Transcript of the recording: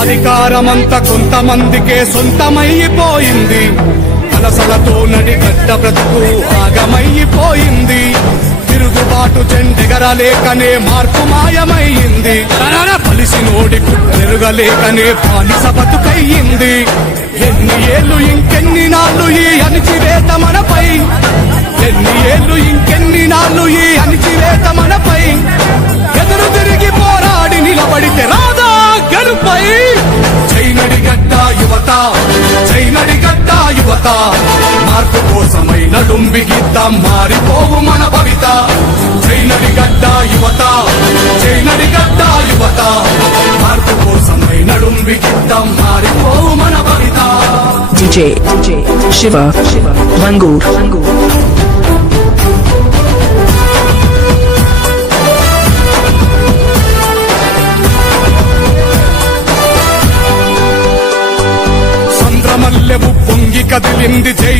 అధికారమంతా కొంతమందికే సొంతమైపోయింది. కలసలతో నడిగడ్డ బ్రతుకు ఆగమైపోయింది. తిరుగుబాటు జెండెగరలేకనే మార్పు మాయమైంది. పలిసి నోడి పెరుగలేకనే బానిస బతుకయ్యింది. ఎన్ని ఏళ్ళు ఇంకెన్ని నాళ్ళు ఈ అణిచివేత మనపై, ఎన్ని ఏళ్ళు ఇంకెన్ని నాళ్ళు ఈ అణిచివేత మనపై. ఎదురు తిరిగి పోరాడి నిలబడితే రాదా గెలుపై. జై నడిగడ్డ యువత, జై నడిగడ్డ యువత, మార్పు కోసమై నడుం బిగిద్దాం మారిపోవు మన భవిత. జై నడిగడ్డ యువత, జై నడిగడ్డ యువత, మార్పు కోసమై నడుం బిగిద్దాం మారిపోవు మన భవిత. DJ Shiva Vangur. సంద్రమల్లెవు పొంగి కదిలింది జై